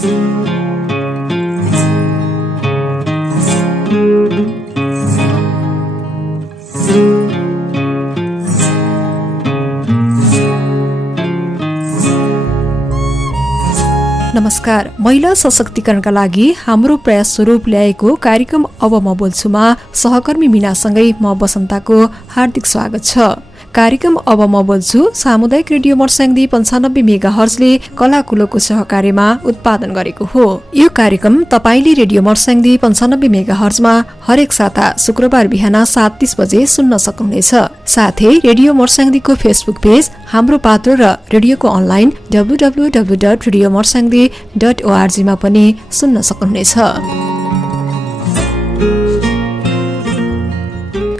नमस्कार। महिला सशक्तिकरणका लागि हाम्रो प्रयास स्वरूप ल्याएको कार्यक्रम अब म बोल्छुमा सहकर्मी मीनासँगै म बसन्ताको हार्दिक स्वागत छ। कार्यक्रम अब म बोल्छु सामुदायिक रेडियो मर्स्याङ्दी 95 मेगाहर्जले कलाकुलोको सहकार्यमा उत्पादन गरेको हो। यो कार्यक्रम तपाईले रेडियो मर्स्याङ्दी 95 मेगाहर्जमा हरेक साता शुक्रबार बिहान 7:30 बजे सुन्न सक्नुहुनेछ। साथै रेडियो मर्स्याङ्दीको फेसबुक पेज, हाम्रो पात्र र रेडियोको अनलाइन www.radiomarsangdi.org मा पनि सुन्न सक्नुहुनेछ।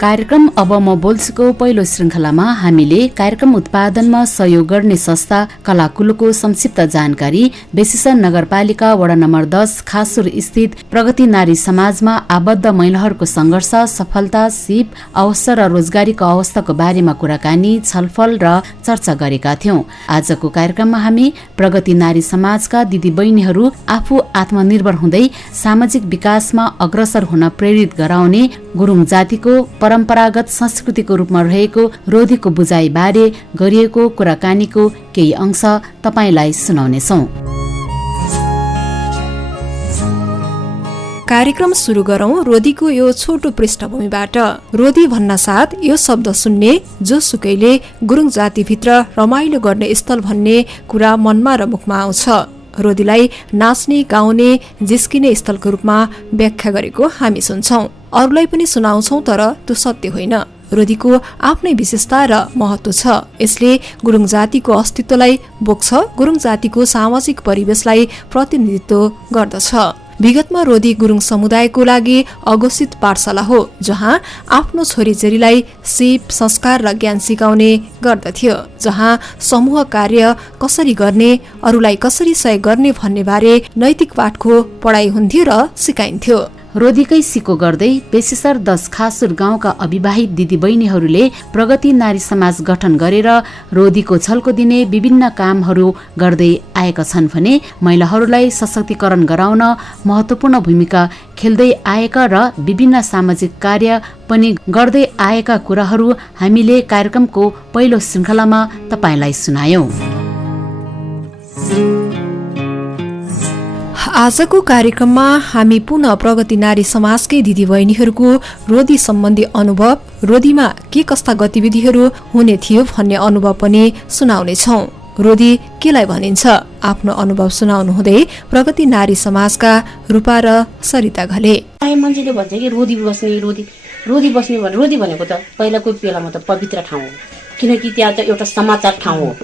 कार्यक्रम अब म बोल्छुको पहिलो श्रृंखलामा हामीले कार्यक्रम उत्पादनमा सहयोग गर्ने संस्था कलाकुलोको संक्षिप्त जानकारी, विशेषण नगरपालिका वडा नम्बर 10 खासुर स्थित प्रगति नारी समाजमा आबद्ध महिलाहरूको संघर्ष, सफलता, सिप, अवसर र रोजगारीको अवस्थाको बारेमा कुराकानी, छलफल र चर्चा गरेका थियौं। आजको कार्यक्रममा हामी प्रगति नारी समाजका दिदीबहिनीहरू आफू आत्मनिर्भर हुँदै सामाजिक विकासमा अग्रसर हुन प्रेरित गराउने गुरुङ जातिको परम्परागत संस्कृतिको रूपमा रहेको रोधीको बुझाइ बारे गरिएको कुराकानीको केही अंश तपाईलाई सुनाउनेछौं। कार्यक्रम सुरु गरौं रोधीको यो छोटो पृष्ठभूमिबाट। रोधी भन्न साथ यो शब्द सुन्ने जोसुकैले गुरुङ जातिभित्र रमाइलो गर्ने स्थल भन्ने कुरा मनमा र मुखमा आउँछ। रोधीलाई नाच्ने, गाउने, जिस्किने स्थलको रूपमा व्याख्या गरेको हामी सुन्छौं, अरूलाई पनि सुनाउँछौं, तर त्यो सत्य होइन। रोधीको आफ्नै विशेषता र महत्व छ। यसले गुरुङ जातिको अस्तित्वलाई बोक्छ, गुरुङ जातिको सामाजिक परिवेशलाई प्रतिनिधित्व गर्दछ। विगतमा रोधी गुरुङ समुदायको लागि अघोषित पाठशाला हो, जहाँ आफ्नो छोरीचेलीलाई सिप, संस्कार र ज्ञान सिकाउने गर्दथ्यो, जहाँ समूह कार्य कसरी गर्ने, अरूलाई कसरी सहयोग गर्ने भन्ने बारे नैतिक पाठको पढाइ हुन्थ्यो र सिकाइन्थ्यो। रोधीकै सिको गर्दै पेशेसर 10 खासुर गाउँका अविवाहित दिदीबहिनीहरूले प्रगति नारी समाज गठन गरेर रोधीको छलको दिने विभिन्न कामहरू गर्दै आएका छन् भने महिलाहरूलाई सशक्तिकरण गराउन महत्त्वपूर्ण भूमिका खेल्दै आएका र विभिन्न सामाजिक कार्य पनि गर्दै आएका कुराहरू हामीले कार्यक्रमको पहिलो श्रृङ्खलामा तपाईलाई सुनायौं। आजको कार्यक्रममा हामी पुनः प्रगति नारी समाजकै दिदीबहिनीहरूको रोधी सम्बन्धी अनुभव, रोधीमा के कस्ता गतिविधिहरू हुने थियो भन्ने अनुभव पनि सुनाउनेछौं। रोधी केलाई भनिन्छ, आफ्नो अनुभव सुनाउनु हुँदै प्रगति नारी समाजका रूपा र सरिता घले। मान्छेले भन्छ कि रोधी बस्ने रोधी भनेको त पहिलाको बेलामा त पवित्र ठाउँ हो, किनकि त्यहाँ त एउटा समाचार ठाउँ हो,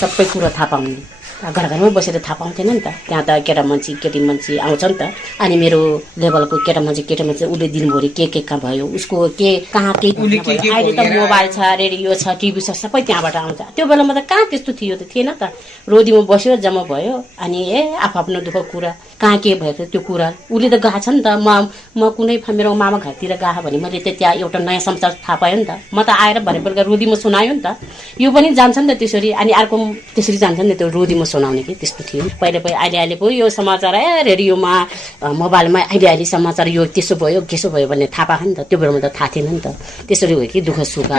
सबै कुरा थाहा पाउने। घर घरमै बसेर थाहा पाउँथेन नि त। त्यहाँ त केटा मान्छे केटी मान्छे आउँछ नि त। अनि मेरो लेभलको केटा मान्छे उसले दिनभरि के कहाँ भयो, उसको के कहाँ के अहिले त मोबाइल छ, रेडियो छ, टिभी छ, सबै त्यहाँबाट आउँछ। त्यो बेलामा त कहाँ त्यस्तो थियो त, थिएन त। रोधीमा बस्यो, जम्मा भयो, अनि आफ्नो दुःख कुरा कहाँ के भयो त्यो कुरा उसले त गएको छ नि त। म कुनै मेरो मामा घरतिर गएको भने मैले त त्यहाँ एउटा नयाँ संसार थाहा पायो नि त। म त आएर भरे बेलुका रोधीमा सुनायो नि त। यो पनि जान्छ नि त त्यसरी, अनि अर्को त्यसरी जान्छ नि त, त्यो रोधीमा सुनाउने कि त्यस्तो थियो पहिले। अहिले पो यो समाचार रेडियोमा मोबाइलमा अहिले समाचार यो त्यसो भयो भन्ने थाहा पाएको नि त। त्यो बेलामा त थाहा थिएन नि त। त्यसरी हो कि दुःख सुख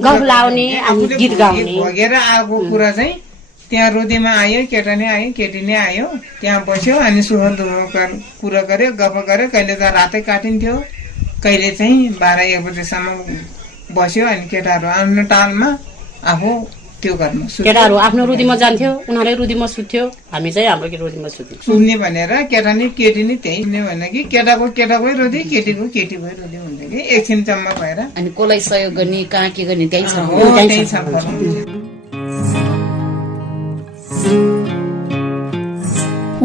गफ लाउने अनि गीत गाउने भगेर आएको कुरा चाहिँ त्यहाँ रोधीमा आयो, केटा नै आयो, केटी नै आयो, त्यहाँ बस्यो, अनि सुख दुःख कुरा गर्यो, गफ गर्यो। कहिले त रातै काटिन्थ्यो, कहिले चाहिँ 12-1 बजेसम्म बस्यो। अनि केटाहरू आफ्नो टालमा आफू त्यो गर्नु, केटाहरू आफ्नो रुदीमा जान्थ्यो, उनीहरू रुदीमा सुत्थ्यो, हामी चाहिँ हाम्रो रुदीमा सुत्थ्यो। सुन्ने भनेर केटा नि केटी नि त्यही भने कि केटाको रोधी, केटीको रोधी हुन्छ कि एकछिन जम्मा भएर। अनि कसलाई सहयोग गर्ने, कहाँ के गर्ने त्यही छ।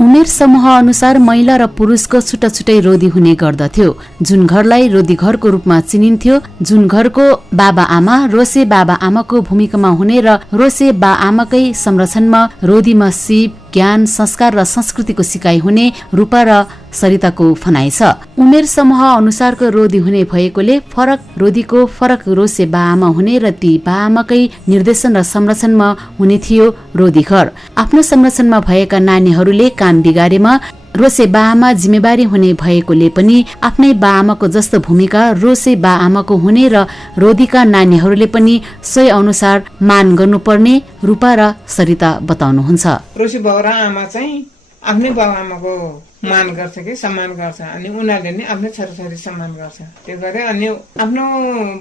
उमेर समूह अनुसार महिला र पुरुषको छुट्टा छुट्टै रोधी हुने गर्दथ्यो। जुन घरलाई रोधी घरको रूपमा चिनिन्थ्यो, जुन घरको बाबा आमा रोसे बाबा आमाको भूमिकामा हुने र रोसे बा आमाकै संरक्षणमा रोधीमा सिप, ज्ञान, संस्कार र संस्कृतिको सिकाइ हुने रूपा र सरिताको भनाइ छ। उमेर समूह अनुसारको रोदी हुने भएकोले फरक रोदीको फरक रोसे बाआमा हुने र ती बाआमाकै निर्देशन र संरक्षणमा हुने थियो रोदी घर। आफ्नो संरक्षणमा भएका नानीहरूले काम बिगारेमा रोसे बाआमा जिम्मेवारी हुने भएकोले पनि आफ्नै बाआमाको जस्तो भूमिका रोसे बाआमाको हुने र रोदीका नानीहरूले पनि सोही अनुसार मान गर्नुपर्ने रूपा र सरिता बताउनुहुन्छ। रोसी बाउ र आमा चाहिँ आफ्नै बाउ आमाको मान गर्छ कि सम्मान गर्छ, अनि उनीहरूले नि आफ्नै छोराछोरी सम्मान गर्छ। त्यो गरे अनि आफ्नो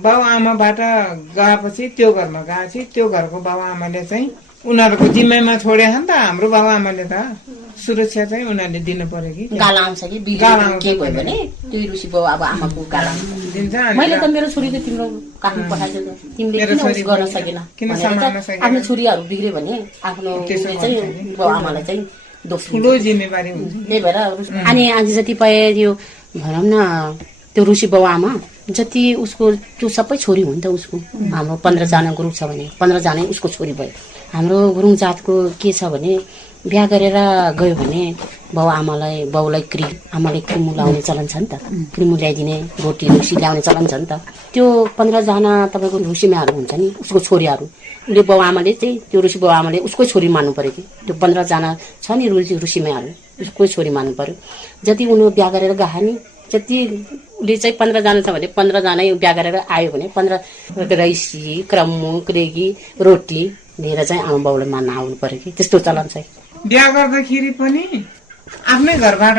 बाउ आमाबाट गएपछि त्यो घरमा गएपछि त्यो घरको बाउ आमाले चाहिँ उनीहरूको जिम्मेमा छोडे नि त। हाम्रो बाउ आमाले त सुरक्षा चाहिँ उनीहरूले दिनु पर्यो कि गाला आउँछ कि बिगार के भयो भने त्यो रुसी बाउ अब आमाको गाला दिन्छ। मैले त मेरो छोरीले तिम्रो काखमा पठाइदियो तिमीले किन उस गर्न सकेन आफ्नो छोरीहरू बिग्रियो भने आफ्नो चाहिँ बाउ आमालाई चाहिँ दोष ठुलो जिम्मेवारी हुन्छ। त्यही भएर अनि आज जति पाए यो भनौँ न त्यो रुसी बाउ आमा जति उसको त्यो सबै छोरी हो नि त उसको। हाम्रो 15 जना ग्रुप छ भने 15 जना उसको छोरी भयो। हाम्रो गुरुङ जातको के छ भने बिहा गरेर गयो भने बाउलाई आमाले क्रिमु लाउने चलन छ नि त। क्रिमु ल्याइदिने, रोटी रुसी ल्याउने चलन छ नि त। त्यो 15 जना तपाईँको रुसीमाहरू हुन्छ नि उसको छोरीहरू, उसले बाउ आमाले चाहिँ त्यो रुसी बाउ आमाले उसकै छोरी मान्नु पर्यो कि त्यो 15 जना छ नि रुसीमाहरू उसकै छोरी मान्नु पर्यो। जति उनीहरू बिहा गरेर गए नि जति उसले चाहिँ 15 जना छ भने 15 जना बिहा गरेर आयो भने 15 रैसी क्रमु क्रेगी रोटी लिएर चाहिँ आमा बाउलाई मान्न आउनु पर्यो कि त्यस्तो चलन छ। बिहा गर्दाखेरि पनि आफ्नै घरबाट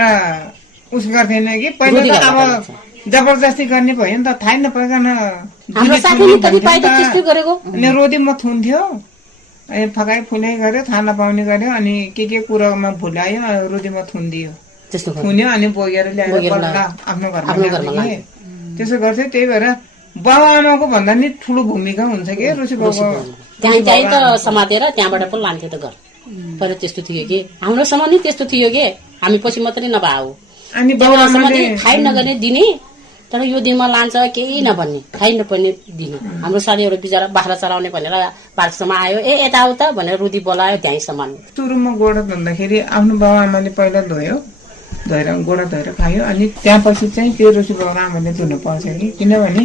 उस गर्थेन कि पहिला त अब जबरजस्ती गर्ने भयो नि त। थाहै नपाइकन अनि रोदी म थुन्थ्यो, अनि फकाइ फुलाइ गर्यो, थाहा नपाउने गर्यो, अनि के कुरामा भुलायो रोदी म थुनिदियो थुन्यो अनि बोकेर ल्याएर आफ्नो घरमा त्यसो गर्थ्यो। त्यही भएर बाउ आमाको भन्दा नि ठुलो भूमिका हुन्छ कि रुसी बाउको। त्यहीँ त समातेर त्यहाँबाट पो लान्थ्यो त घर। पहिला त्यस्तो थियो कि हाम्रो समय नि त्यस्तो थियो कि हामी पछि मात्रै नभए अनि खाइ नगर्ने दिने, तर यो दिनमा लान्छ केही नभन्ने, खाइ नपर्ने दिने। हाम्रो साथीहरू बिचरा बाख्रा चलाउने भनेर पार्कसम्म आयो, यताउता भनेर रुदी बोलायो त्यहीँ समान। सुरुमा गोडा धुँदाखेरि आफ्नो बाउ आमाले पहिला धोयो, गोडा धोएर खायो, अनि त्यहाँपछि चाहिँ त्यो रुसी बाउ र आमाले धुनु पर्छ कि किनभने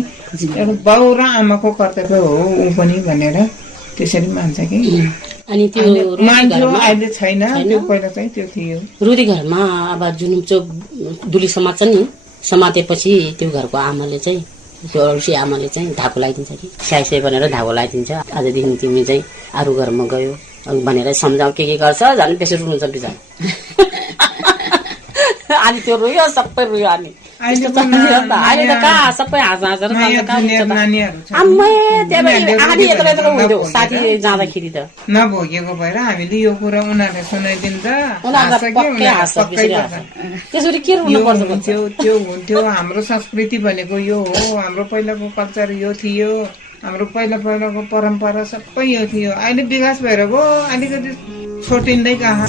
एउटा बाउ र आमाको कर्तव्य हो ऊ पनि भनेर त्यसरी मान्छ कि। अनि त्यो अहिले छैन, पहिला चाहिँ त्यो थियो। रुदी घरमा अब जुन चोक दुली समात्छ नि, समातेपछि त्यो घरको आमाले चाहिँ त्यो रुसी आमाले चाहिँ धागो लगाइदिन्छ कि स्याइ भनेर धागो लगाइदिन्छ। आजदेखि तिमी चाहिँ अरू घरमा गयो भनेर सम्झाउ के गर्छ झन् बेसी रुनु छ बिचरा। अनि त्यो रोयो सबै रोयो। अनि अहिले त कहाँ सबै हाँसेर साथी जाँदाखेरि त नभोगेको भएर हामीले यो कुरा उनीहरूले सुनाइदिन्छ। त्यसरी के रुनु पर्छ त्यो हुन्थ्यो। हाम्रो संस्कृति भनेको यो हो, हाम्रो पहिलाको कल्चर यो थियो, हाम्रो पहिलाको परम्परा सबै यो थियो। अहिले विकास भएर गयो, अलिकति छोटिँदै कहाँ।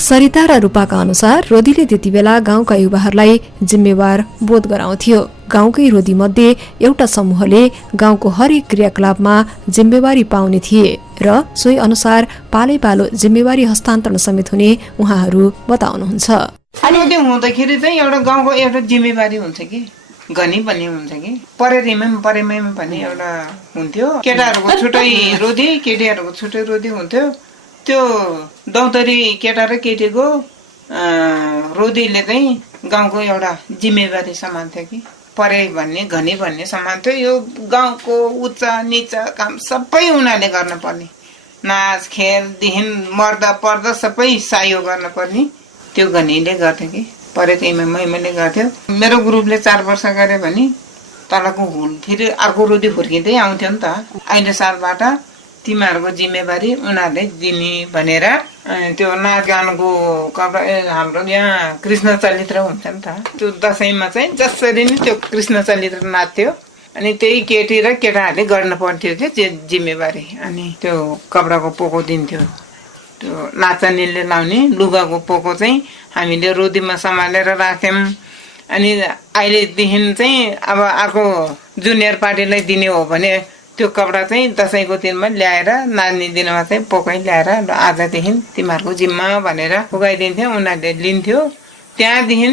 सरिता र रूपाका अनुसार रोदीले त्यति बेला गाउँका युवाहरूलाई जिम्मेवार बोध गराउँथ्यो। गाउँकै रोदी मध्ये एउटा समूहले गाउँको हरेक क्रियाकलापमा जिम्मेवारी पाउने थिए र सोही अनुसार पालै पालो जिम्मेवारी हस्तान्तरण समेत हुने उहाँहरू बताउनुहुन्छ। रोदी हुँदाखेरि चाहिँ एउटा गाउँको एउटा जिम्मेवारी हुन्छ कि गनी भन्ने हुन्छ कि परेमा भन्ने एउटा हुन्थ्यो। केटाहरूको छुट्टै रोदी, केटीहरूको छुट्टै रोदी हुन्थ्यो। त्यो दौतरी केटा र केटीको रोदीले चाहिँ गाउँको एउटा जिम्मेवारी समान्थ्यो कि परे भन्ने घनी भन्ने समान्थ्यो। यो गाउँको उच्च निचा काम सबै उनीहरूले गर्न पर्ने, नाच खेलदेखि मर्दा पर्दा सबै सहयोग गर्न पर्ने त्यो घनीले गर्थ्यो कि परे त्यहीमा मैले गर्थ्यो। मेरो ग्रुपले 4 वर्ष गरे भने तलको हुल फेरि अर्को रोदी फुर्किँदै आउँथ्यो नि त। अहिले सालबाट तिमीहरूको जिम्मेवारी उनीहरूले दिने भनेर त्यो नाचगानको कपडा हाम्रो यहाँ कृष्ण चलित्र हुन्छ नि त। त्यो दसैँमा चाहिँ जसरी नै त्यो कृष्ण चलित्र नाच्थ्यो, अनि त्यही केटी र केटाहरूले गर्न पर्थ्यो त्यो जिम्मेवारी। अनि त्यो कपडाको पोको दिन्थ्यो, त्यो नाचनीले लाउने लुगाको पोको चाहिँ हामीले रोदीमा सम्हालेर राख्यौँ। अनि अहिलेदेखि चाहिँ अब अर्को जुनियर पार्टीलाई दिने हो भने त्यो कपडा चाहिँ दसैँको दिनमा ल्याएर नाच्ने दिनमा चाहिँ पोकै ल्याएर आजदेखि तिमीहरूको जिम्मा भनेर पुगाइदिन्थ्यो उनीहरूले लिन्थ्यो त्यहाँदेखि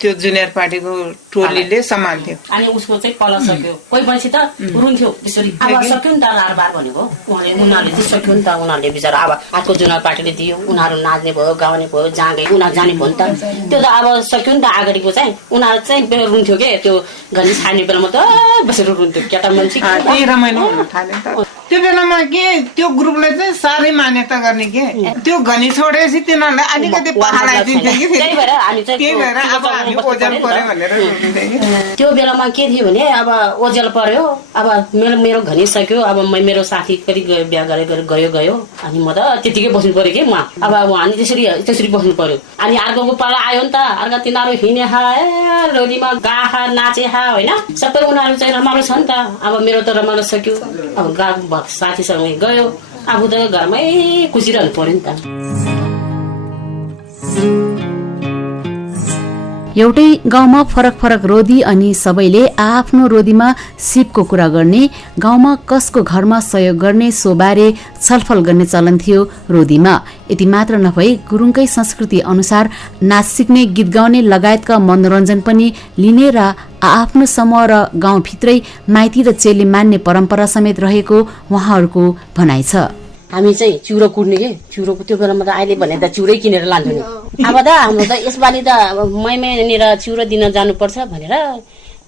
त्यो जुनियर पार्टीको टोलीले सम्हाल्थ्यो अनि उसको चाहिँ कलर सक्यो कोही मान्छे त रुन्थ्यो त्यसरी अब सक्यो नि त लाडबार भनेको उनीहरूले चाहिँ सक्यो नि त उनीहरूले बिचरा अब अर्को जुनियर पार्टीले दियो उनीहरू नाच्ने भयो गाउने भयो जहाँ गए उनीहरू जाने भयो नि त त्यो त अब सक्यो नि त अगाडिको चाहिँ उनीहरू चाहिँ रुन्थ्यो के त्यो घनी छाड्ने बेलामा त बसेर रुन्थ्यो केटा मान्छे रमाइलो हुन थाल्यो त्यो बेलामा के त्यो ग्रुपले चाहिँ साह्रै मान्यता गर्ने के त्यो घनी छोडेपछि तिनीहरूले अलिकति पहाडाइदिन्थ्यो कि त्यही भएर अब हामी ओझेल पर्यो भनेर त्यो बेलामा के थियो भने अब ओझेल पर्यो अब मेरो घनी सक्यो अब मेरो साथी कति बिहा गरेर गयो अनि म त त्यतिकै बस्नु पर्यो कि उहाँ अब हामी त्यसरी बस्नु पर्यो अनि अर्कोको पाला आयो नि त अर्को तिनीहरू हिँडे रोलीमा गाहा नाचे होइन सबै उनीहरू चाहिँ रमाइलो छ नि त अब मेरो त रमाइलो सक्यो अब गाको साथीसँग गयो आफू त घरमै खुसिरहनु पर्यो नि त एउटै गाउँमा फरक फरक रोदी अनि सबैले आफ्नो रोदीमा सिपको कुरा गर्ने गाउँमा कसको घरमा सहयोग गर्ने सोबारे छलफल गर्ने चलन थियो रोदीमा यति मात्र नभई गुरुङकै संस्कृति अनुसार नाच सिक्ने गीत गाउने लगायतका मनोरञ्जन पनि लिने र आफ्नो समूह र गाउँभित्रै माइती र चेली मान्ने परम्परा समेत रहेको उहाँहरूको भनाइ छ हामी चाहिँ चिउरो कुट्ने के चिउरोको त्यो बेलामा त अहिले भने त चिउरै किनेर लान्थ्यो नि अब त हाम्रो त यसपालि त मैमेनिर चिउरो दिन जानुपर्छ भनेर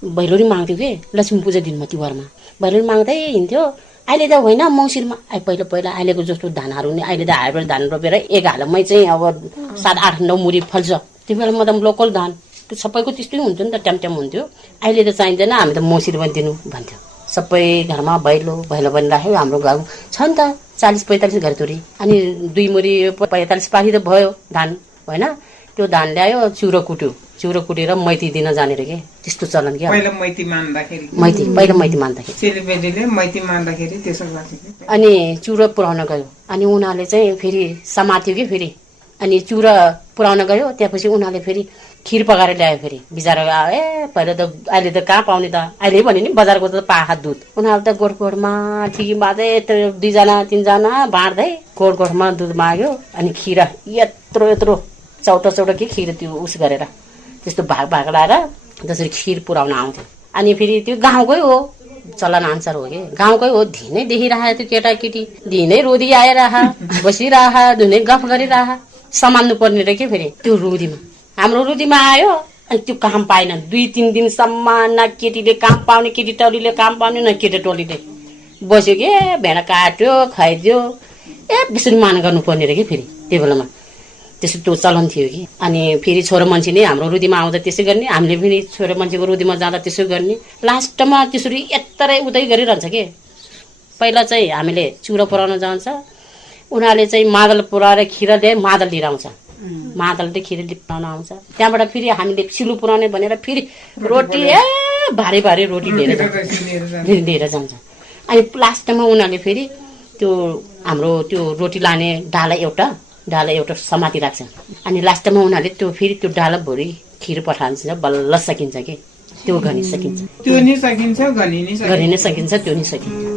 भैलोरी माग्थ्यो के लक्ष्मी पूजा दिनमा तिहारमा भैलोरी माग्दै हिँड्थ्यो अहिले त होइन मौसिरमा पहिला अहिलेको जस्तो धानहरू नि अहिले त हाइब्रिड धान रोपेर एक हालमै चाहिँ अब 7, 8, 9 मुरी फल्छ त्यो बेलामा त लोकल धान सबैको त्यस्तै हुन्थ्यो नि त ट्याम हुन्थ्यो अहिले त चाहिँदैन हामी त मौसिरमा दिनु भन्थ्यो सबै घरमा भैलो बनिराख्यो हाम्रो गाउँ छ नि त 40-45 घरधुरी अनि 2 मुरी 45 पाखी त भयो धान होइन त्यो धान ल्यायो चिउरो कुटेर मैती दिन जाने रे के त्यस्तो चलन के पहिला मैती मान्दाखेरि चेलीबेटीले मैती मान्दाखेरि त्यसो गर्थ्यो अनि चिउरो पुर्याउन गयो अनि उनीहरूले चाहिँ फेरि समात्यो कि फेरि अनि चिउरो पुर्याउन गयो त्यसपछि उनीहरूले फेरि खिर पकाएर ल्यायो फेरि बिचारा पहिला त अहिले त कहाँ पाउने त अहिले भने नि बजारको त पाखा दुध उनीहरू त गोठमा ठिकी बाँधे 2जना 3जना बाँड्दै गोठमा दुध माग्यो अनि खिर यत्रो चौटो के खिर त्यो उस गरेर त्यस्तो भाग लाएर त्यसरी खिर पुर्याउन आउँथ्यो अनि फेरि त्यो गाउँकै हो चलन अनुसार हो कि गाउँकै हो धिनै देखिरहेको त्यो केटाकेटी धिनै रोदी आएर बसिरह धुनै गफ गरिरह सम्हाल्नु पर्ने रहे के फेरि त्यो रोदीमा हाम्रो रोदीमा आयो अनि त्यो काम पाएन 2-3 दिनसम्म न केटीले काम पाउने केटी टोलीले काम पाउने न केटी टोलीले बस्यो के भेडा काट्यो खाइदियो बेसरी मान गर्नुपर्ने रहे कि फेरि त्यो बेलामा त्यसो त्यो चलन थियो कि अनि फेरि छोरो मान्छे नै हाम्रो रुदीमा आउँदा त्यसै गर्ने हामीले पनि छोरो मान्छेको रुदीमा जाँदा त्यसो गर्ने लास्टमा त्यसरी यत्रै उतै गरिरहन्छ के पहिला चाहिँ हामीले चिउरो पुर्याउन जान्छ उनीहरूले चाहिँ मादल पुर्याएर खिर ल्याए मादल लिएर आउँछ मादलले खिर पुर्याउन आउँछ त्यहाँबाट फेरि हामीले सिलु पुर्याउने भनेर फेरि रोटी भारी रोटी लिएर जान्छ अनि लास्टमा उनीहरूले फेरि त्यो हाम्रो त्यो रोटी लाने डाला एउटा समाति राख्छ अनि लास्टमा उनीहरूले त्यो फेरि त्यो डाला भरि खिर पठान्छ बल्ल सकिन्छ कि त्यो घनी सकिन्छ त्यो नि सकिन्छ घनी नै सकिन्छ त्यो नि सकिन्छ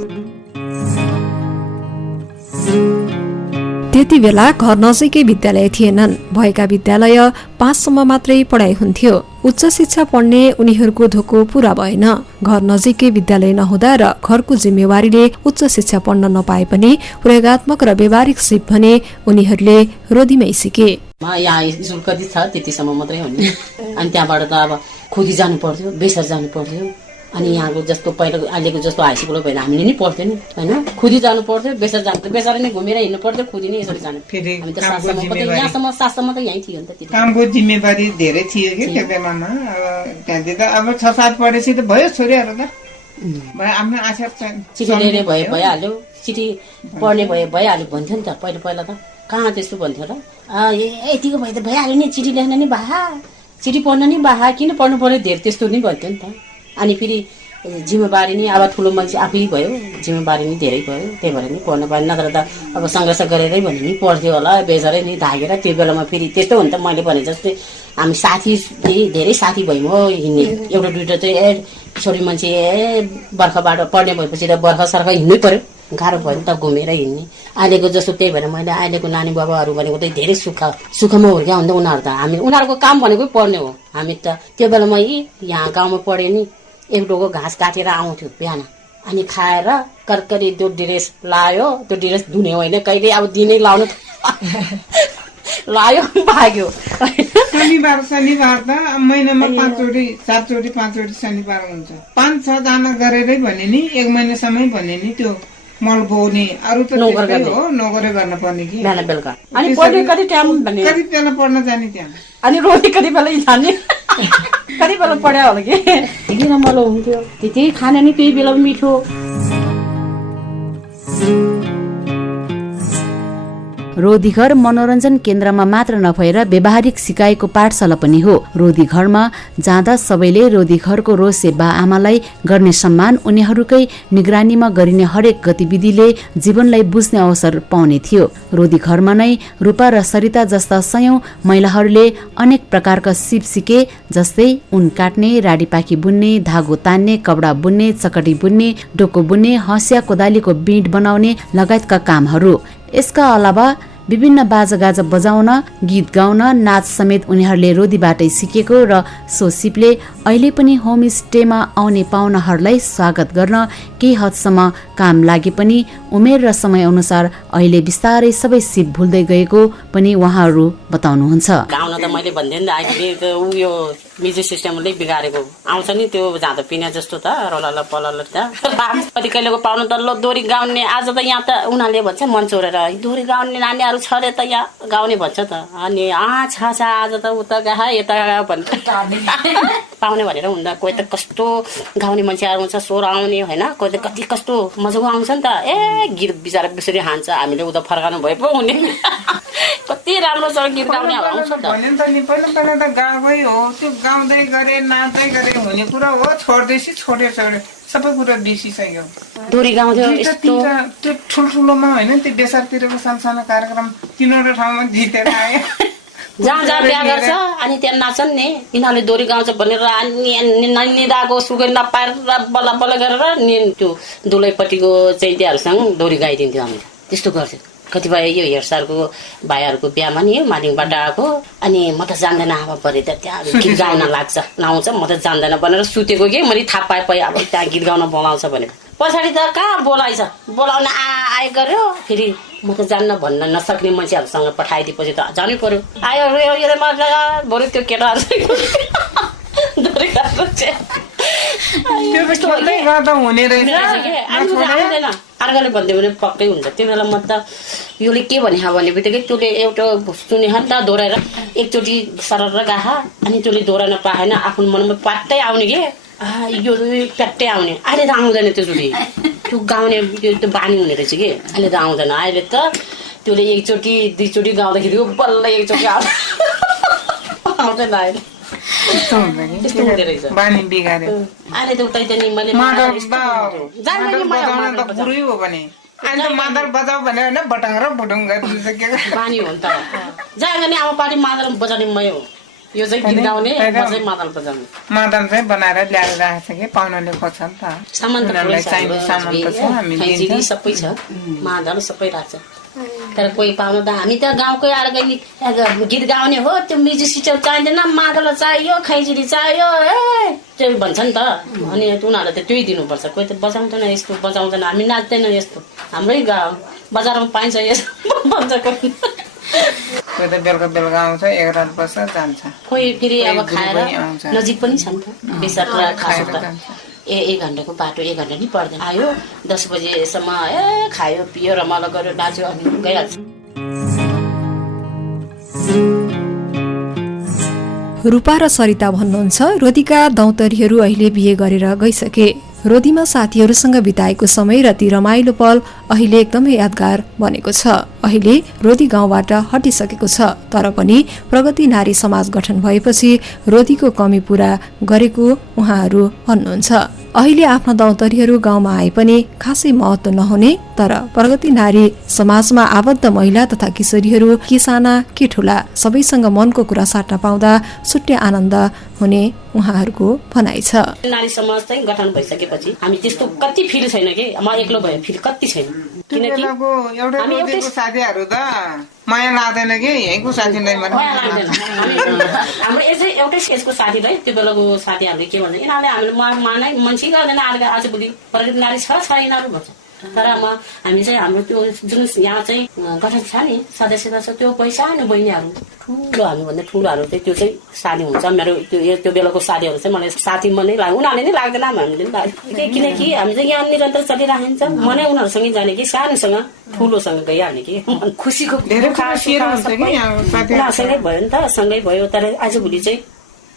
त्यति बेला घर नजिकै विद्यालय थिएनन् भएका विद्यालय 5 सम्म मात्रै पढाइ हुन्थ्यो उच्च शिक्षा पढ्ने उनीहरूको धोको पूरा भएन घर नजिकै विद्यालय नहुँदा र घरको जिम्मेवारीले उच्च शिक्षा पढ्न नपाए पनि प्रयोगात्मक र व्यावहारिक सिप भने उनीहरूले रोदीमै सिके यहाँ स्कुल कति छ त्यतिसम्म मात्रै हो नि अनि त्यहाँबाट त अब खुदी जानु पर्थ्यो बेसर जानु पर्थ्यो अनि यहाँको जस्तो पहिला अहिलेको जस्तो हाई स्कुल भएन हामीले नि पढ्थ्यो नि होइन खुदी जानु पर्थ्यो बेसर जानु बेसर नै घुमेर हिँड्नु पर्थ्यो खुदी नै यसरी जानु हामी त यहाँसम्म 7सम्म त यहीँ थियो नि त कामको जिम्मेवारी धेरै थियो कि त्यो बेलामा अब त्यहाँदेखि त अब 6-7 पढेपछि त भयो छोरीहरू त आफ्नो आशा चिठी लिने भइहाल्यो चिठी पढ्ने भइहाल्यो भन्थ्यो नि त पहिला त कहाँ त्यस्तो भन्थ्यो र यतिको भए त भइहाल्यो नि चिठी लेख्न नि बाहा चिठी पढ्न नि बाहा किन पढ्नु पर्यो धेरै त्यस्तो नि भन्थ्यो नि त अनि फेरि जिम्मेवारी नि अब ठुलो मान्छे आफै भयो, जिम्मेवारी नि धेरै भयो, त्यही भएर नि पढ्नु पर्यो। नत्र त अब सङ्घर्ष गरेरै भने नि पढ्थ्यो होला, बेचरै नि धागेर। त्यो बेलामा फेरि त्यस्तो हो नि त, मैले भने जस्तै हामी साथी धेरै साथी भयौँ हो हिँड्ने। एउटा दुइटा चाहिँ छोरी मान्छे बर्खाबाट पढ्ने भएपछि त बर्खा सर्ख हिँड्नै पर्यो, गाह्रो भयो नि त घुमेर हिँड्ने। अहिलेको जस्तो त्यही भएर मैले अहिलेको नानी बाबाहरू भनेको चाहिँ धेरै सुखमा हुर्क्या हुन्छ उनीहरू त। उनीहरूको काम भनेको पढ्ने हो। हामी त त्यो बेलामा यहाँ गाउँमा पढ्यो नि, एक डोको घाँस काटेर आउँथ्यो बिहान, अनि खाएर कर्करी त्यो ड्रेस लायो, त्यो ड्रेस धुने होइन कहिले अब दिनै लाउनु लायो भाग्यो। शनिबार त महिनामा 4चोटि शनिबार हुन्छ। 5-6 जना गरेरै भने नि 1 महिनासम्म भने नि त्यो मल बोउने। अरू त त्यस्तै हो, नगरे गर्न पर्ने कि बिहान बेलुका। अनि पढ्ने कति टाइम भने कति बेला पढ्न जाने त्यहाँ, अनि रोटी कति बेला जाने, कति बेला पढ्या होला कि त्यति रमाइलो हुन्थ्यो। त्यति खाने नि त्यही बेला मिठो। रोधीघर मनोरञ्जन केन्द्रमा मात्र नभएर व्यावहारिक सिकाइको पाठशाला पनि हो। रोधीघरमा जाँदा सबैले रोधीघरको रोसे बा आमालाई गर्ने सम्मान, उनीहरूकै निगरानीमा गरिने हरेक गतिविधिले जीवनलाई बुझ्ने अवसर पाउने थियो। रोधीघरमा नै रूपा र सरिता जस्ता सयौं महिलाहरूले अनेक प्रकारका सिप सिके, जस्तै ऊन काट्ने, राडीपाखी बुन्ने, धागो तान्ने, कपडा बुन्ने, चकटी बुन्ने, डोको बुन्ने, हँसिया कोदालीको बिँड बनाउने लगायतका कामहरू। यसका अलावा विभिन्न बाजागाजा बजाउन, गीत गाउन, नाच समेत उनीहरूले रोधीबाटै सिकेको र सो सिपले अहिले पनि होमस्टेमा आउने पाहुनाहरूलाई स्वागत गर्न केही हदसम्म काम लागे पनि उमेर र समय अनुसार अहिले बिस्तारै सबै सिप भुल्दै गएको पनि उहाँहरू बताउनुहुन्छ। गाउन त मैले भन्दै नि अहिले त उयो म्युजिक सिस्टमले बिगारेको आउँछ नि, त्यो जाँदा पिना जस्तो त रलल पलल त कति कहिलेको पाउनु त लो दोरी गाउने। आज त यहाँ त उनीहरूले भन्छ मन चोरेर दोरी गाउने नानीहरू छ रे त यहाँ गाउने भन्छ त। अनि छ आज त उता गए यता गयो भन्छ पाउने भनेर हुँदा। कोही त कस्तो गाउने मान्छेहरू हुन्छ, स्वर आउने होइन, कोही त कति कस्तो मजाको आउँछ नि त। गीत बिचरा बिसरी हान्छ, हामीले उता फर्काउनु भए पो हुने। कति राम्रो छ गीत गाउने आउँछ त। पहिला त गाउँकै हो, त्यो गाउँदै गरे नाच्दै गरे हुने कुरा हो। छोड्दैछ छोडे सबै कुरा बिर्सिसक्यो। दोरी गाउँथ्यो त्यो ठुल्ठुलोमा होइन, त्यो बेसारतिरको सानो कारणक्रम 3वटा ठाउँमा जितेर आयो। जहाँ बिहा गर्छ अनि त्यहाँ नाच्छन् नि, यिनीहरूले दोरी गाउँछ भनेर निदाको सुगै नपाएर बल्ल बल्ल गरेर त्यो दुलैपट्टिको चैतियाहरूसँग दोरी गाइदिन्थ्यो। हामीले त्यस्तो गर्थ्यौँ। कतिपय यो हेरसारको भाइहरूको बिहामा नि मालिङबाट आएको, अनि म त जान्दैन आमा परे त त्यहाँ गीत गाउन लाग्छ लाउँछ, म त जान्दैन भनेर सुतेको कि मैले थाहा पाएँ अब त्यहाँ गीत गाउन बोलाउँछ भनेर। पछाडि त कहाँ बोलाइछ, बोलाउन आए गर्यो। फेरि म त जान्न भन्न नसक्ने मान्छेहरूसँग पठाइदिएपछि त जानै पर्यो। आयो बरु त्यो केटाहरू अर्काले भनिदियो भने पक्कै हुन्छ। त्यो बेला म त योले के भने भन्ने बित्तिकै त्यसले एउटा सुने त दोहोऱ्याएर एकचोटि सरर गाहा, अनि त्यसले दोहोऱ्याउन पाएन, आफ्नो मनमा पाट्टै आउने कि यो प्याट्टै आउने। अहिले त आउँदैन त्योचोटि, त्यो गाउने त्यो बानी हुने रहेछ कि अहिले त आउँदैन। अहिले त त्यसले एकचोटि 2चोटि गाउँदाखेरि बल्ल एकचोटि आउँदैन। अहिले त्यस्तो हुँदो रहेछ, बानी बिगार्यो। अहिले त उतै त नि मैले बुढी हो भने अहिले त मादल बजाऊ भने होइन, बटङ र बुटुङ गरिसकेको बानी हो नि त। जहाँ पनि अब पार्टी मादल बजाउने मै हो, यो चाहिँ गीत गाउने, मादल बजाउने। मादल चाहिँ बनाएर ल्याएर राखेको छ कि पाहुनाले खोज्छ नि त। सामान त सबै छ, मादल सबै राख्छ। तर कोही पाउनु त हामी त गाउँकै आएर गीत गाउने हो, त्यो म्युजिक सिस्टम चाहिँदैन, मादल चाहियो, खैँचडी चाहियो त्यो भन्छ नि त। अनि उनीहरूलाई त त्यही दिनुपर्छ। कोही त बजाउँदैन, यस्तो बजाउँदैन, हामी नाच्दैन, यस्तो हाम्रै गाउँ बजारमा पाइन्छ यस्तो भन्छ। कोही त बेलुका आउँछ, एक रात बस्छ जान्छ। कोही फेरि अब खाएर नजिक पनि छ नि त, बेसार खासो त 1 घन्टाको बाटो, 1 घन्टा नि पर्दैन। आयो 10 बजेसम्म खायो पियो रमाइलो गर्यो नाच्यो अनि गइहाल्छ। रूपा र सरिता भन्नुहुन्छ, रोधीका दौतरीहरू अहिले बिहे गरेर गइसके। रोधीमा साथीहरूसँग बिताएको समय र ती रमाइलो पल अहिले एकदमै यादगार बनेको छ। अहिले रोदी गाउँबाट हटिसकेको छ, तर पनि प्रगति नारी समाज गठन भएपछि रोदीको कमी पूरा गरेको उहाँहरू भन्नुहुन्छ। अहिले आफ्ना दौतरीहरू गाउँमा आए पनि खासै महत्त्व नहुने, तर प्रगति नारी समाजमा आबद्ध महिला तथा किशोरीहरू के साना के ठुला सबैसँग मनको कुरा साट्न पाउँदा छुट्टै आनन्द हुने उहाँहरूको भनाइ छ। नारी समाज चाहिँ गठन भइसकेपछि हामी त्यस्तो कति फिल छैन कि म एक्लो भयो फिल कति छैन, किनकि एउटै रोदीको साथीहरू त माया लाग्दैन कि यहीँको साथीलाई माया लाग्दैन। हाम्रो एउटै एजको साथीलाई त्यो बेलाको साथीहरूले के भन्छ, यिनीहरूले हामीले मान्छे गर्दैन आजभोलि प्रगति नारी छ यिनीहरू भन्छ। तर हामी चाहिँ हाम्रो त्यो जुन यहाँ चाहिँ गठन छ नि सदस्यता छ, त्यो पैसा नि बहिनीहरू ठुलो हामीभन्दा ठुलोहरू चाहिँ त्यो चाहिँ साथी हुन्छ। मेरो त्यो बेलाको साथीहरू चाहिँ मलाई साथी मनै लाग्यो, उनीहरूले नै लाग्दैन हामीले पनि लाग्यो, किनकि हामी चाहिँ यहाँ निरन्तर चलिराखिन्छ। म नै उनीहरूसँगै जाने कि सानोसँग ठुलोसँग गइहाल्ने कि खुसीको उनीहरूसँगै भयो नि त, सँगै भयो। तर आजभोलि चाहिँ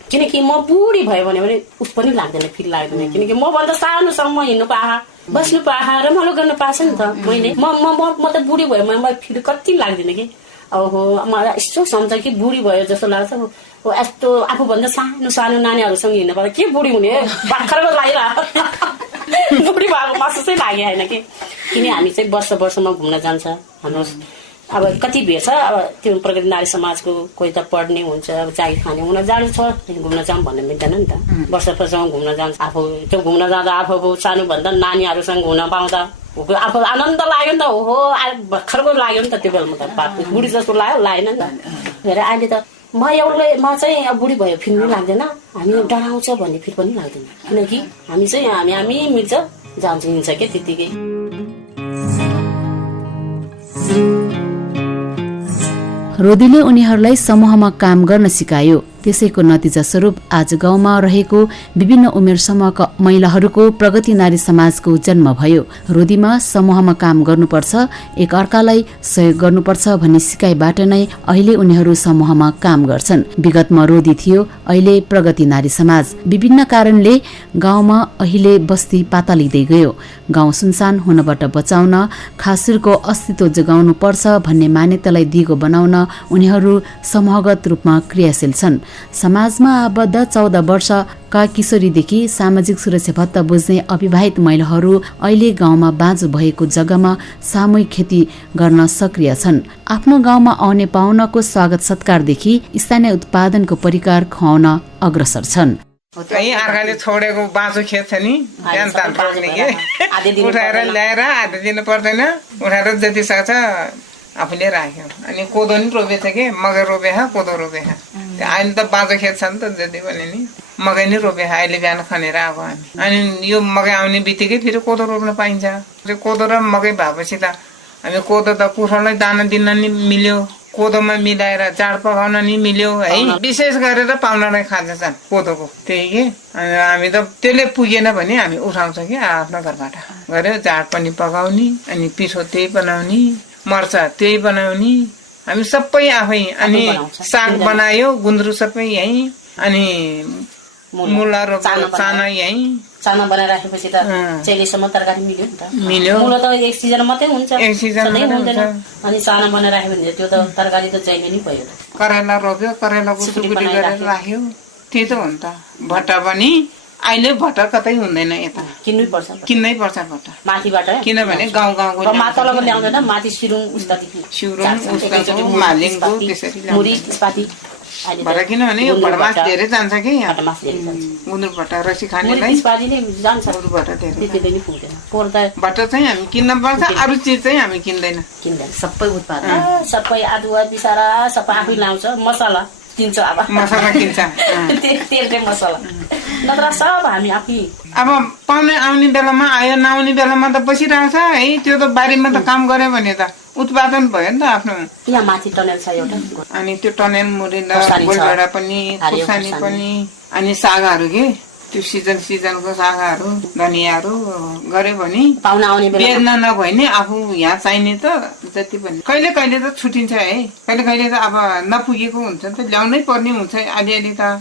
किनकि म बुढी भयो भने उस पनि लाग्दैन, फिल लाग्दैन, किनकि मभन्दा सानोसँग म हिँड्नु पाएँ, बस्नु पाएँ, रमाइलो गर्नु पाएछ नि त मैले। म त बुढी भयो, मलाई फिल कति लाग्दैन कि अब मलाई यस्तो सम्झ कि बुढी भयो जस्तो लाग्छ। यस्तो आफूभन्दा सानो सानो नानीहरूसँग हिँड्नु पर्दा के बुढी हुने भर्खरको लागिरह बुढी भएको महसुस चाहिँ लाग्यो होइन कि, किन हामी चाहिँ वर्षमा घुम्न जान्छ। हाम्रो अब कति भेट्छ, अब त्यो प्रगति नारी समाजको कोही त पढ्ने हुन्छ, अब चाय खाने हुन जाडो छ घुम्न जाऊँ भन्ने मिल्दैन नि त। वर्षमा घुम्न जान्छ, आफू त्यो घुम्न जाँदा आफू सानोभन्दा नानीहरूसँग घुम्न पाउँदा आफू आनन्द लाग्यो नि त। ओहो भर्खरको लाग्यो नि त त्यो बेलामा त, बुढी जस्तो लागेन नि त। हेर अहिले त म चाहिँ अब बुढी भयो फिल पनि लाग्दैन, हामी डराउँछ भन्ने फिल पनि लाग्दैन, किनकि हामी चाहिँ हामी मिल्छ जान्छ हिँड्छ क्या त्यतिकै। रोदीले उनीहरूलाई समूहमा काम गर्न सिकायो। त्यसैको नतिजा स्वरूप आज गाउँमा रहेको विभिन्न उमेर समूहका महिलाहरूको प्रगति नारी समाजको जन्म भयो। रोदीमा समूहमा काम गर्नुपर्छ, एक अर्कालाई सहयोग गर्नुपर्छ भन्ने सिकाइबाट नै अहिले उनीहरू समूहमा काम गर्छन्। विगतमा रोदी थियो, अहिले प्रगति नारी समाज। विभिन्न कारणले गाउँमा अहिले बस्ती पातलिँदै गयो। गाउँ सुनसान हुनबाट बचाउन, खासुरको अस्तित्व जोगाउनु पर्छ भन्ने मान्यतालाई दिगो बनाउन उनीहरू समूहगत रूपमा क्रियाशील छन्। समाजमा आबद्ध 14 वर्षका किशोरीदेखि सामाजिक सुरक्षा भत्ता बुझ्ने अविवाहित महिलाहरू अहिले गाउँमा बाँझो भएको जग्गामा सामूहिक खेती गर्न सक्रिय छन्। आफ्नो गाउँमा आउने पाहुनाको स्वागत सत्कारदेखि स्थानीय उत्पादनको परिकार खुवाउन अग्रसर छन्। अर्काले छोडेको बाँचो खेत छ नि, उठाएर ल्याएर आधा दिनु पर्दैन, उठाएर जति सक्छ आफूले राख्यो। अनि कोदो नि रोपेछ कि, मकै रोपे कोदो रोपे। अहिले त बाँझो खेत छ नि त, जति पनि नि मकै नै रोपे। अहिले बिहान खनेर आएको हामी। अनि यो मकै आउने बित्तिकै फेरि कोदो रोप्न पाइन्छ। त्यो कोदो र मकै भएपछि त हामी कोदो त कुखुरालाई दाना दिन नि मिल्यो, कोदोमा मिलाएर चाड पकाउन नि मिल्यो है। विशेष गरेर पाहुनालाई खाँदैछन् कोदोको, त्यही कि हामी त त्यसले पुगेन भने हामी उठाउँछ कि आफ्नो घरबाट गऱ्यो। चाड पनि पकाउने, अनि पिठो त्यही बनाउने, मर्चा त्यही बनाउने, हामी सबै आफै। अनि साग बनायो, गुन्द्रुक सबै यहीँ, अनि मुला रोप्यो, चाना यहीँ। चाना बनाइराखेपछि त चेलीसम्म तरकारी मिल्यो नि त। मुला त एक सिजन मात्रै हुन्छ, एक सिजन हुँदैन। अनि चाना बनाइराख्यो भने त्यो त तरकारी त जहिले नै भयो। करेला रोप्यो, करेलाको सुकुटी गरेर राख्यो, त्यही त हो नि त। भट्टा पनि अहिले भट्टा कतै हुँदैन, यता किन्नै पर्छ भट्टा माथिबाट, किनभने गाउँ गाउँको मातलको ल्याउँदैन, माथि सिरुङ उस्तादेखि मालिङको त्यसरी मुरी त्यसपाती भएर, किनभने यो भटमास धेरै जान्छ कि गुन्द्रुक भट्टा रसी खानेलाई भट्टा चाहिँ हामी किन्न पर्छ, अरू चिज चाहिँ हामी किन्दैन। सबै उत्पादन सबै आदुवा बिसारा सबै आफै लाउँछ, मसला किन्छ, अब मसला किन्छ, तेल मसला नत्र सब हामी आफै। अब पाउने आउने बेलामा आयो, नआउने बेलामा त बसिरहेको छ है। त्यो त बारीमा त काम गर्यो भने त उत्पादन भयो नि त आफ्नो। यहाँ माथि टनेल छ एउटा, अनि त्यो टनेल मुरिँदा गोलभेडा पनि, खुर्सानी पनि, अनि सागहरू के त्यो सिजनको सागहरू, धनियाँहरू गर्यो भने पाहुना आउने बेच्न नभए नि आफू यहाँ चाहिने त जति पनि। कहिले कहिले त छुटिन्छ है, कहिले कहिले त अब नपुगेको हुन्छ त ल्याउनै पर्ने हुन्छ। अलिअलि त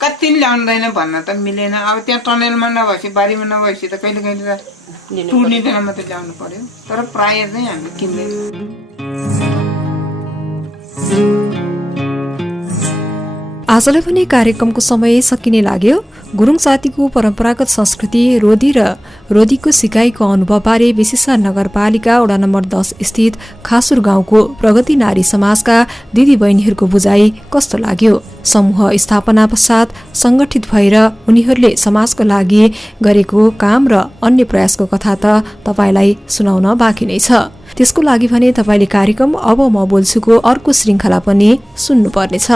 कति पनि ल्याउँदैन भन्न त मिलेन। अब त्यहाँ टनेलमा नभएपछि बारीमा नभएपछि त कहिले कहिले त टुर्ने बेला मात्रै ल्याउनु पर्यो। तर प्रायः चाहिँ हामी किन्दैनौँ। आजलाई पनि कार्यक्रमको समय सकिने लाग्यो। गुरुङ जातिको परम्परागत संस्कृति रोदी र रोदीको सिकाइको अनुभवबारे विशेषा नगरपालिका वडा नम्बर 10 स्थित खासुर गाउँको प्रगति नारी समाजका दिदी बहिनीहरूको बुझाइ कस्तो लाग्यो? समूह स्थापना पश्चात संगठित भएर उनीहरूले समाजको लागि गरेको काम र अन्य प्रयासको कथा त तपाईलाई सुनाउन बाँकी नै छ। त्यसको लागि भने तपाईले कार्यक्रम अब म बोल्छुको अर्को श्रृङ्खला पनि सुन्नुपर्नेछ।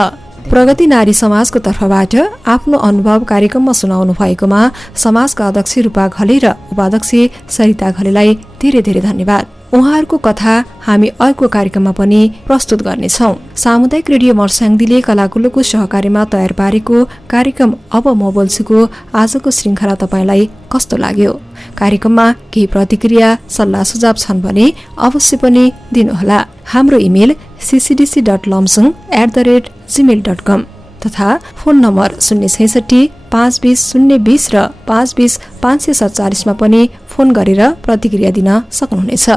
प्रगति नारी समाजको तर्फबाट आफ्नो अनुभव कार्यक्रममा सुनाउनु भएकोमा समाजका अध्यक्ष रूपा घले र उपाध्यक्ष सरिता घलेलाई धेरै धेरै धन्यवाद। उहाँहरूको कथा हामी अर्को कार्यक्रममा पनि प्रस्तुत गर्नेछौँ। सामुदायिक रेडियो मर्स्याङदीले कलाकुलोको सहकार्यमा तयार पारेको कार्यक्रम अब म बोल्छुको आजको श्रृङ्खला तपाईलाई कस्तो लाग्यो? कार्यक्रममा केही प्रतिक्रिया सल्लाह सुझाव छन् भने अवश्य पनि दिनुहोला। हाम्रो इमेल ccdc.lomsung@gmail.com तथा फोन नम्बर 066 520 020 र 520 547 मा पनि फोन गरेर प्रतिक्रिया दिन सक्नुहुनेछ।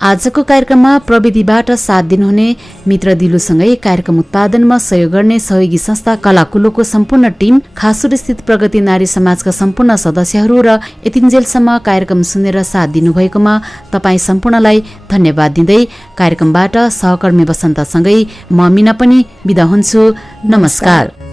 आजको कार्यक्रममा प्रविधिबाट साथ दिनुहुने मित्र दिलुसँगै कार्यक्रम उत्पादनमा सहयोग गर्ने सहयोगी संस्था कलाकुलोको सम्पूर्ण टिम, खासुर स्थित प्रगति नारी समाजका सम्पूर्ण सदस्यहरू र यतिन्जेलसम्म कार्यक्रम सुनेर साथ दिनुभएकोमा तपाईँ सम्पूर्णलाई धन्यवाद दिँदै कार्यक्रमबाट सहकर्मी वसन्तसँगै म मिना पनि बिदा हुन्छु। नमस्कार।